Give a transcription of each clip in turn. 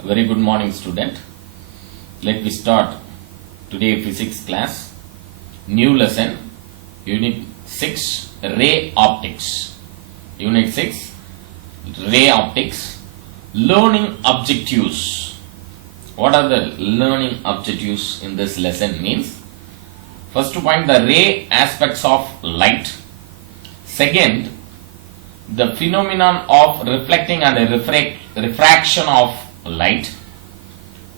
A very good morning, student. Let me start today physics class. New lesson, Unit 6, Ray Optics. Unit 6, Ray Optics. Learning objectives. What are the learning objectives in this lesson means? First point, the ray aspects of light. Second, the phenomenon of reflecting and refraction of light.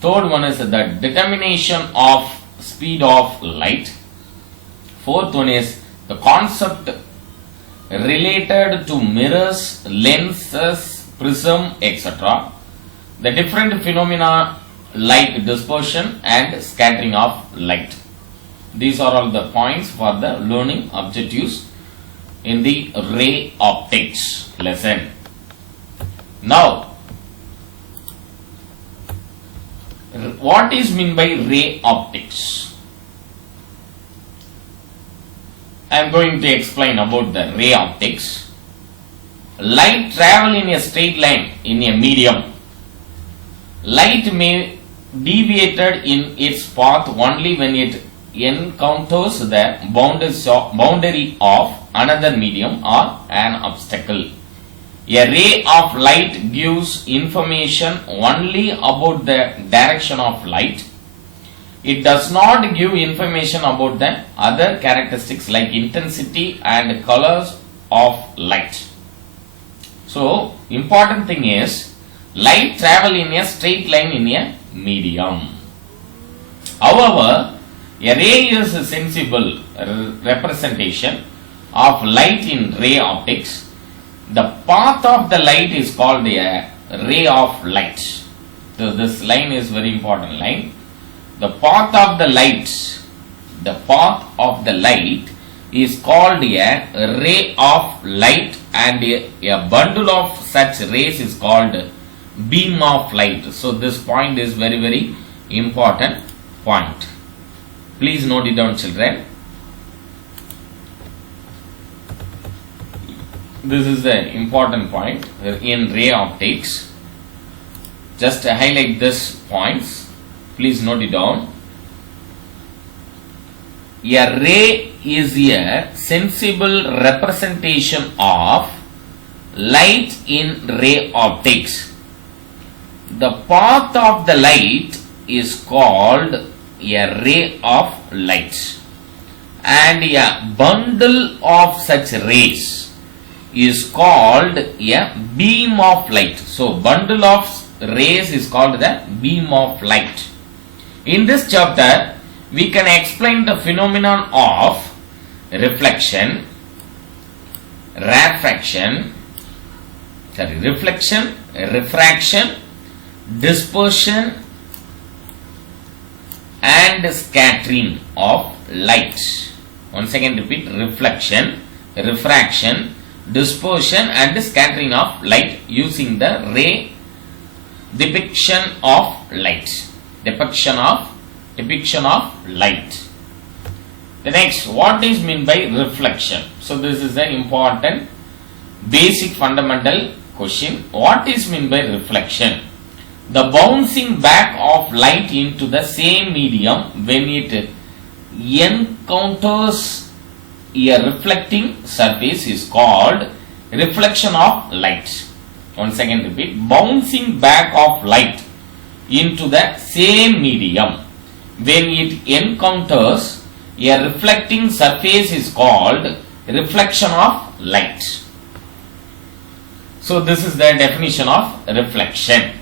Third one is the determination of speed of light. Fourth one is the concept related to mirrors, lenses, prism, etc. The different phenomena like dispersion and scattering of light. These are all the points for the learning objectives in the ray optics lesson. Now, what is meant by ray optics? I am going to explain about the ray optics. Light travel in a straight line in a medium. Light may deviate in its path only when it encounters the boundary of another medium or an obstacle. A ray of light gives information only about the direction of light. It does not give information about the other characteristics like intensity and colors of light. So, important thing is light travel in a straight line in a medium. However, a ray is a sensible representation of light in ray optics. The path of the light is called a ray of light. So this line is very important line. The path of the light is called a ray of light, and a bundle of such rays is called beam of light. So this point is very important point. Please note it down, children. This is the important point in ray optics. Just highlight this points. Please note it down. A ray is a sensible representation of light in ray optics. The path of the light is called a ray of light, and a bundle of such rays is called a beam of light. So bundle of rays is called the beam of light. In this chapter, we can explain the phenomenon of reflection, refraction, dispersion and scattering of light. Once again repeat: reflection, refraction, dispersion and scattering of light using the ray depiction of light. Depiction of light. The next, what is meant by reflection? So this is an important basic fundamental question. What is meant by reflection? The bouncing back of light into the same medium when it encounters a reflecting surface is called reflection of light. Once again repeat: bouncing back of light into the same medium when it encounters a reflecting surface is called reflection of light. So this is the definition of reflection.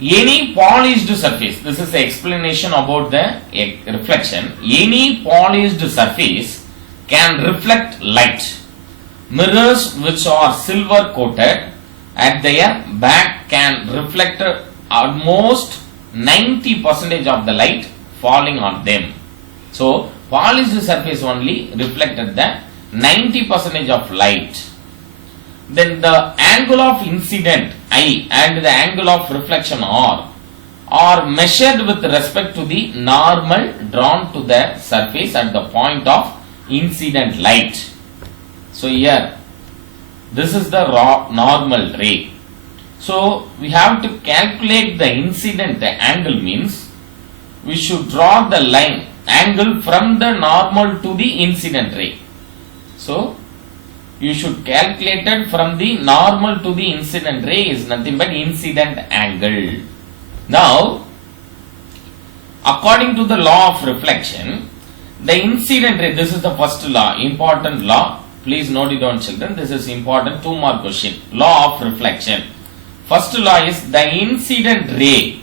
Any polished surface, this is the explanation about the reflection. Any polished surface can reflect light. Mirrors which are silver coated at their back can reflect almost 90% of the light falling on them. So polished surface only reflected the 90% of light. Then the angle of incident I and the angle of reflection R are measured with respect to the normal drawn to the surface at the point of incident light. So here, this is the normal ray. So we have to calculate the incident angle means we should draw the line angle from the normal to the incident ray. So you should calculate it from the normal to the incident ray is nothing but incident angle. Now, according to the law of reflection, the incident ray, this is the first law, important law. Please note it down, children. This is important, 2 mark question. Law of reflection. First law is the incident ray,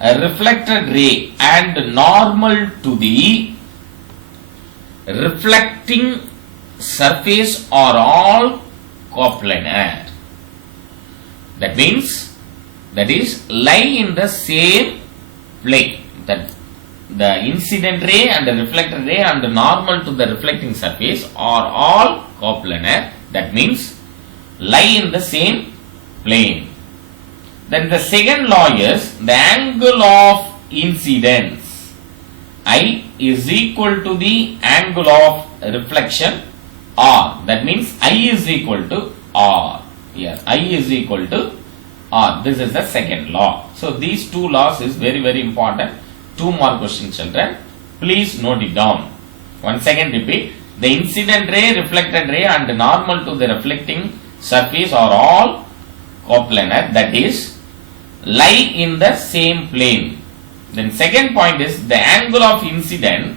a reflected ray and normal to the reflecting surface are all coplanar. That means, that is, lie in the same plane. That the incident ray and the reflected ray and the normal to the reflecting surface are all coplanar. That means, lie in the same plane. Then the second law is the angle of incidence. I is equal to the angle of reflection R. That means I is equal to R. Here I is equal to R. This is the second law. So these 2 laws is very very important. 2 more questions, children. Please note it down. Once again repeat. The incident ray, reflected ray and normal to the reflecting surface are all coplanar. That is, lie in the same plane. Then second point is the angle of incidence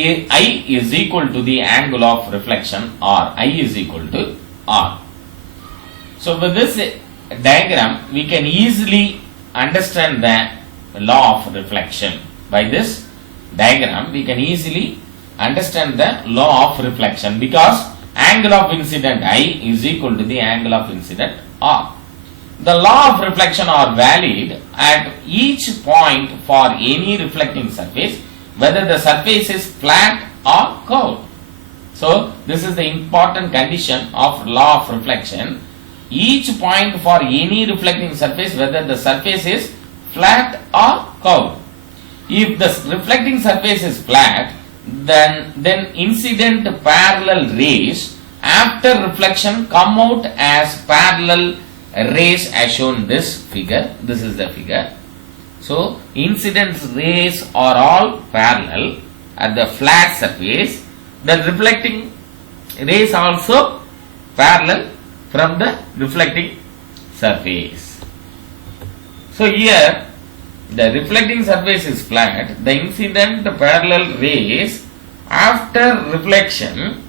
I is equal to the angle of reflection R. I is equal to R. So with this diagram we can easily understand the law of reflection. By this diagram we can easily understand the law of reflection because angle of incident I is equal to the angle of incident R. The law of reflection are valid at each point for any reflecting surface, whether the surface is flat or curved. So this is the important condition of law of reflection. Each point for any reflecting surface, whether the surface is flat or curved. If the reflecting surface is flat, then incident parallel rays after reflection come out as parallel rays as shown this figure. This is the figure. So incident rays are all parallel at the flat surface. The reflecting rays also parallel from the reflecting surface. So here the reflecting surface is flat. The incident parallel rays after reflection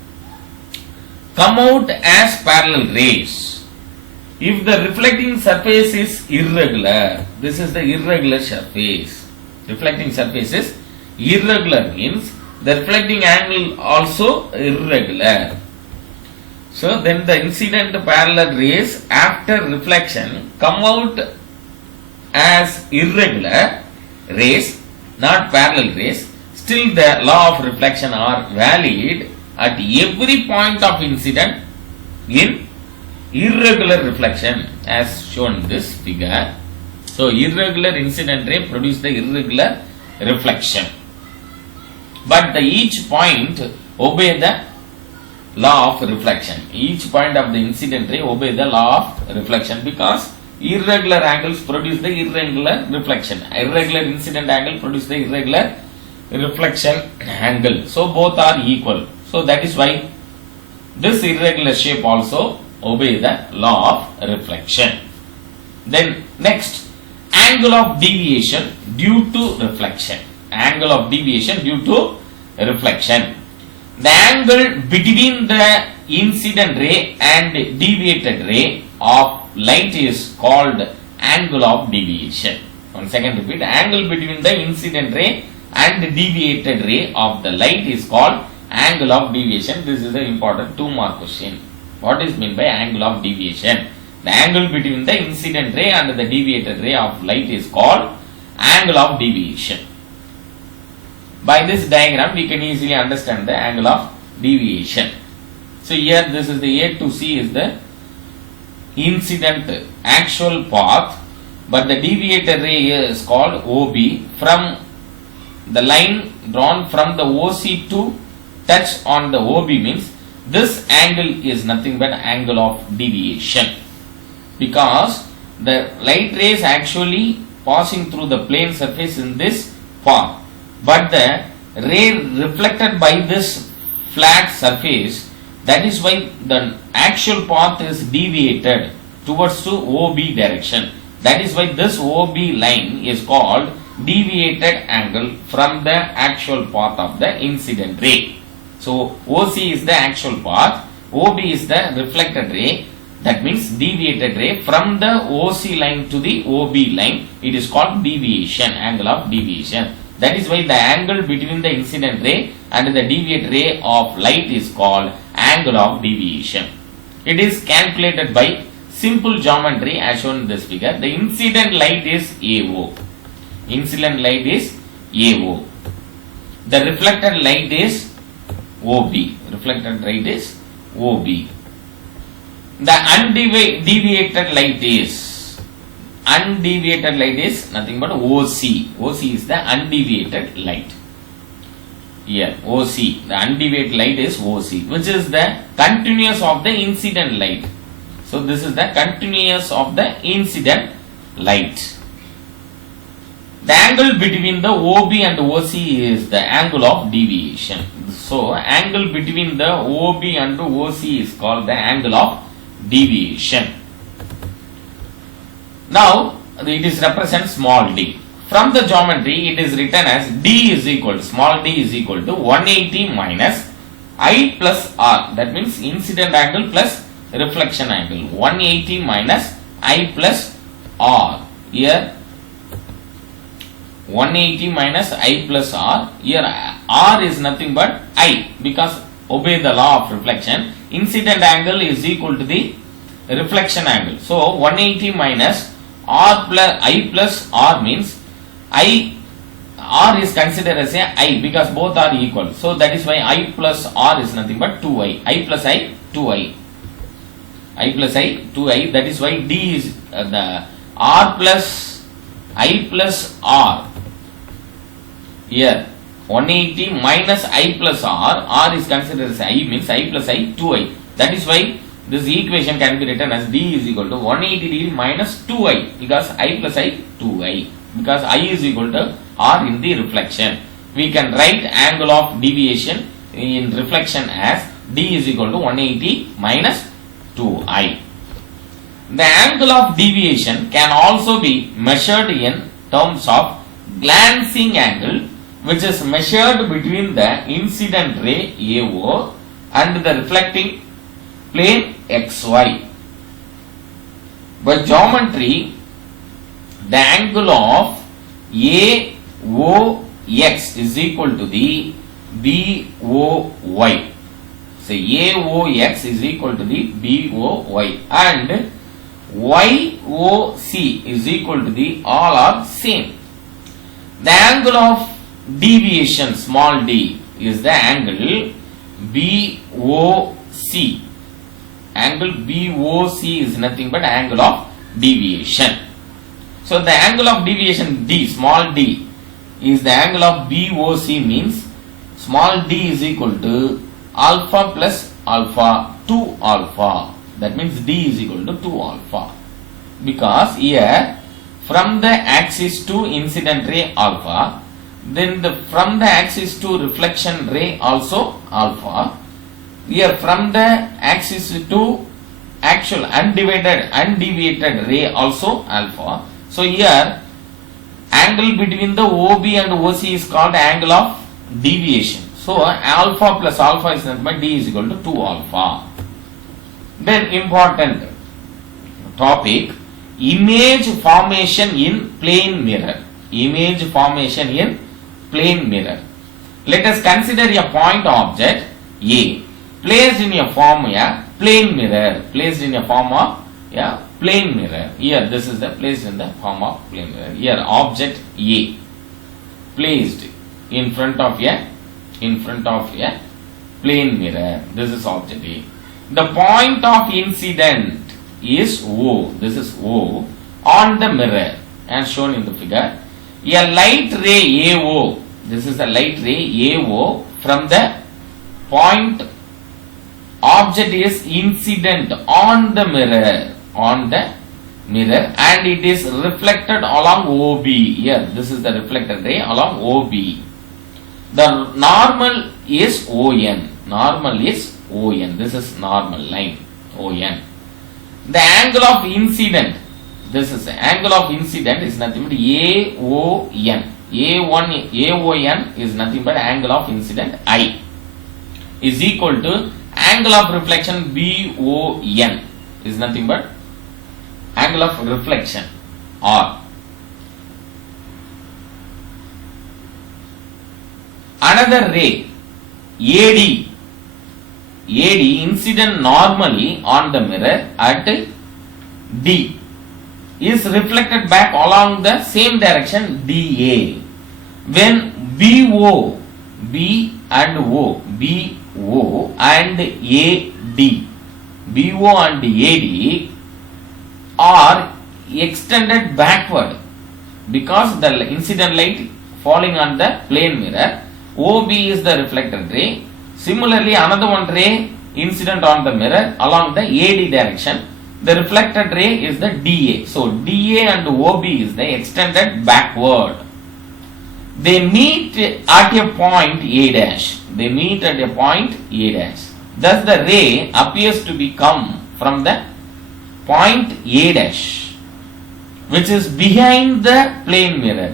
come out as parallel rays. If the reflecting surface is irregular, this is the irregular surface. Reflecting surface is irregular means the reflecting angle also irregular. So then the incident parallel rays after reflection come out as irregular rays, not parallel rays. Still the law of reflection are valid at every point of incident in irregular reflection as shown in this figure. So irregular incident ray produce the irregular reflection. But each point obey the law of reflection. Each point of the incident ray obey the law of reflection because irregular angles produce the irregular reflection. Irregular incident angle produce the irregular reflection angle. So both are equal. So that is why this irregular shape also obey the law of reflection. Then next, angle of deviation due to reflection. Angle of deviation due to reflection. The angle between the incident ray and deviated ray of light is called angle of deviation. Once again repeat, angle between the incident ray and deviated ray of the light is called angle of deviation. This is the important 2 mark question. What is meant by angle of deviation? The angle between the incident ray and the deviated ray of light is called angle of deviation. By this diagram we can easily understand the angle of deviation. So here this is the A to C is the incident actual path, but the deviated ray is called OB. From the line drawn from the OC to touch on the OB means this angle is nothing but angle of deviation. because the light rays actually passing through the plane surface in this path, but the ray reflected by this flat surface, that is why the actual path is deviated towards to OB direction. That is why this OB line is called deviated angle from the actual path of the incident ray. So OC is the actual path, OB is the reflected ray, that means deviated ray from the OC line to the OB line. It is called deviation, angle of deviation. That is why the angle between the incident ray and the deviated ray of light is called angle of deviation. It is calculated by simple geometry as shown in this figure. The incident light is AO. Incident light is AO. The reflected light is OB. Reflected light is OB. The undeviated light is nothing but OC. OC is the undeviated light. Here OC, the undeviated light is OC, which is the continuous of the incident light. So this is the continuous of the incident light. The angle between the OB and OC is the angle of deviation. So angle between the OB and OC is called the angle of deviation. Now it is represent small d. From the geometry it is written as d is equal to, small d is equal to 180 minus I plus R. That means incident angle plus reflection angle. 180 minus I plus R. Here 180 minus I plus R. Here R is nothing but I, because obey the law of reflection. Incident angle is equal to the reflection angle. So 180 minus R plus I plus R means R is considered as a I because both are equal. So that is why I plus R is nothing but 2I. I plus I, 2I. I plus I, 2I. That is why D is the R plus I plus R. Here 180 minus I plus R. R is considered as I means I plus I, 2I. That is why this equation can be written as D is equal to 180 degree minus 2I, because I plus I, 2I, because I is equal to R in the reflection. We can write angle of deviation in reflection as D is equal to 180 minus 2I. The angle of deviation can also be measured in terms of glancing angle, which is measured between the incident ray AO and the reflecting plane XY. By geometry, the angle of AOX is equal to the BOY. So AOX is equal to the BOY and YOC is equal to the all are same. The angle of deviation small d is the angle BOC. Angle BOC is nothing but angle of deviation. So the angle of deviation D, small d, is the angle of BOC means small d is equal to alpha plus alpha 2 alpha. That means D is equal to 2 alpha. Because here from the axis to incident ray alpha, then from the axis to reflection ray also alpha. Here from the axis to actual undeviated ray also alpha. So here angle between the OB and OC is called angle of deviation. So alpha plus alpha is nothing but D is equal to 2 alpha. Then important topic, image formation in plane mirror. Image formation in plane mirror. Let us consider a point object A placed in a form a plane mirror. Placed in a form of a plane mirror. Here this is the placed in the form of plane mirror. Here object A placed in front of a plane mirror. This is object A. The point of incident is O. This is O on the mirror as shown in the figure. A light ray AO. This is a light ray AO from the point object is incident on the mirror. On the mirror and it is reflected along OB. Here, this is the reflected ray along OB. The normal is ON. Normal is ON. This is normal line ON. The angle of incident. This is the angle of incident is nothing but AON. AON is nothing but angle of incident I is equal to angle of reflection BON is nothing but angle of reflection R. Another ray AD incident normally on the mirror at D is reflected back along the same direction DA. When BO and AD are extended backward because the incident light falling on the plane mirror, OB is the reflected ray. Similarly, another one ray incident on the mirror along the AD direction. The reflected ray is the DA. So, DA and OB is the extended backward. They meet at a point A dash. They meet at a point A dash. Thus, the ray appears to be come from the point A dash, which is behind the plane mirror.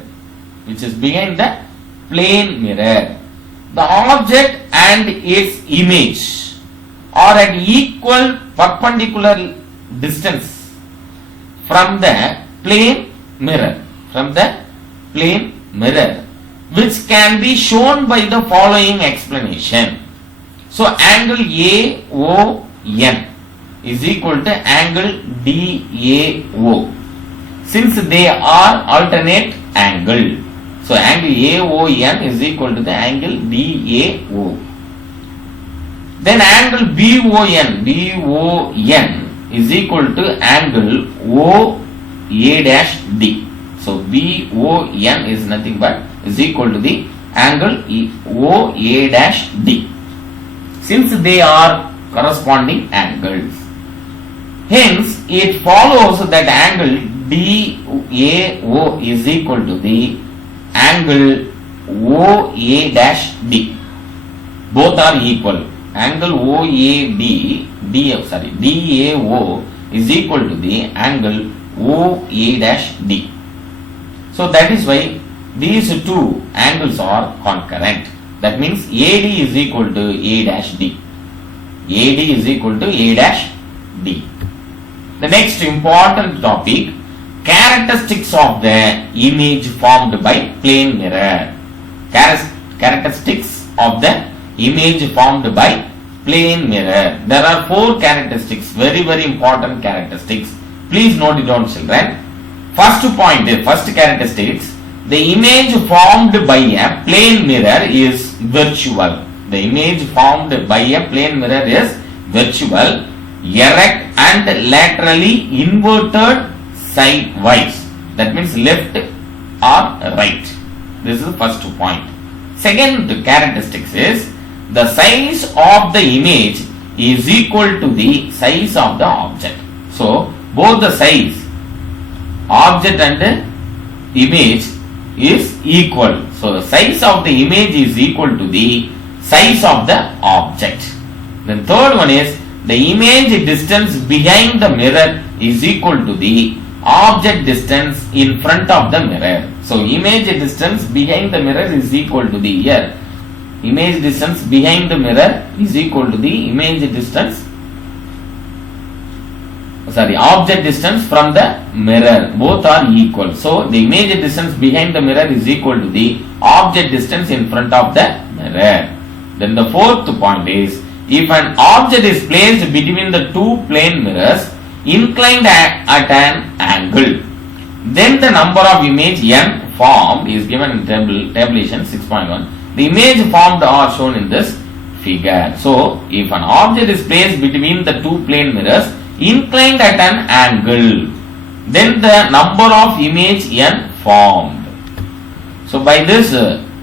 Which is behind the plane mirror. The object and its image are at equal perpendicular distance from the plane mirror. From the plane mirror, which can be shown by the following explanation. So, angle AON is equal to angle DAO, since they are alternate angle. So, angle AON is equal to the angle DAO. Then angle BON is equal to angle OA-D. So, BON is nothing but is equal to the angle OA-D, since they are corresponding angles. Hence, it follows that angle DAO is equal to the angle OA-D. Both are equal. Angle DAO is equal to the angle OA-D. So that is why these two angles are concurrent. That means AD is equal to A-D. AD is equal to A-D. The next important topic, characteristics of the image formed by plane mirror. Characteristics of the image formed by plane mirror. There are 4 characteristics, very important characteristics. Please note it down, children. First point, first characteristics, the image formed by a plane mirror is virtual. The image formed by a plane mirror is virtual, erect and laterally inverted sidewise. That means left or right. This is the first point. Second characteristics is the size of the image is equal to the size of the object. So, both the size, object and image is equal. So, the size of the image is equal to the size of the object. Then third one is the image distance behind the mirror is equal to the object distance in front of the mirror. So, image distance behind the mirror is equal to the here. Image distance behind the mirror is equal to the image distance, object distance from the mirror. Both are equal. So, the image distance behind the mirror is equal to the object distance in front of the mirror. Then the fourth point is, if an object is placed between the two plane mirrors inclined at an angle, then the number of image n formed is given in tabulation 6.1. The image formed are shown in this figure. So, if an object is placed between the two plane mirrors inclined at an angle, then the number of image n formed. So, by this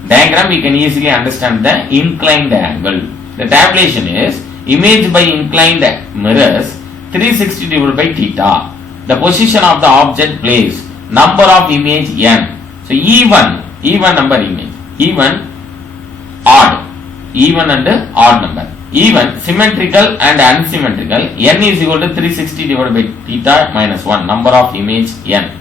diagram we can easily understand the inclined angle. The tabulation is image by inclined mirrors 360 divided by theta. the position of the object place, number of image n. So even number image, even odd, even and odd number, even symmetrical and unsymmetrical, n is equal to 360 divided by theta minus 1, number of image n,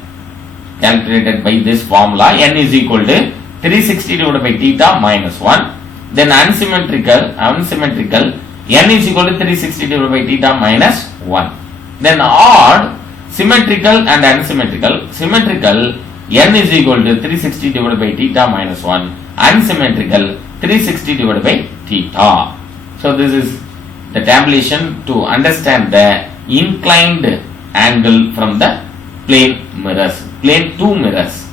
calculated by this formula. N is equal to 360 divided by theta minus 1. Then unsymmetrical, n is equal to 360 divided by theta minus 1. Then odd, symmetrical and unsymmetrical. Symmetrical, n is equal to 360 divided by theta minus 1. Unsymmetrical, 360 divided by theta. So this is the tabulation to understand the inclined angle from the plane mirrors. Plane two mirrors.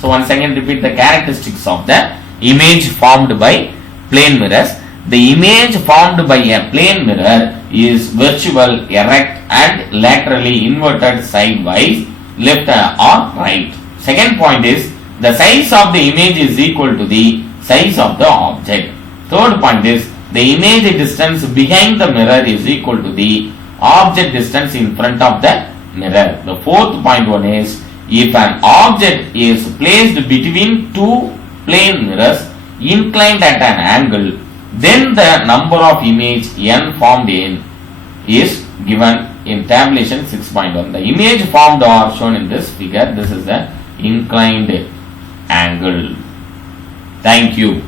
So once again repeat the characteristics of the image formed by plane mirrors. The image formed by a plane mirror is virtual, erect and laterally inverted sidewise, left or right. Second point is the size of the image is equal to the size of the object. Third point is the image distance behind the mirror is equal to the object distance in front of the mirror. The fourth point one is if an object is placed between two plane mirrors inclined at an angle, then the number of image n formed in is given in tabulation 6.1. The image formed are shown in this figure. This is the inclined angle. Thank you.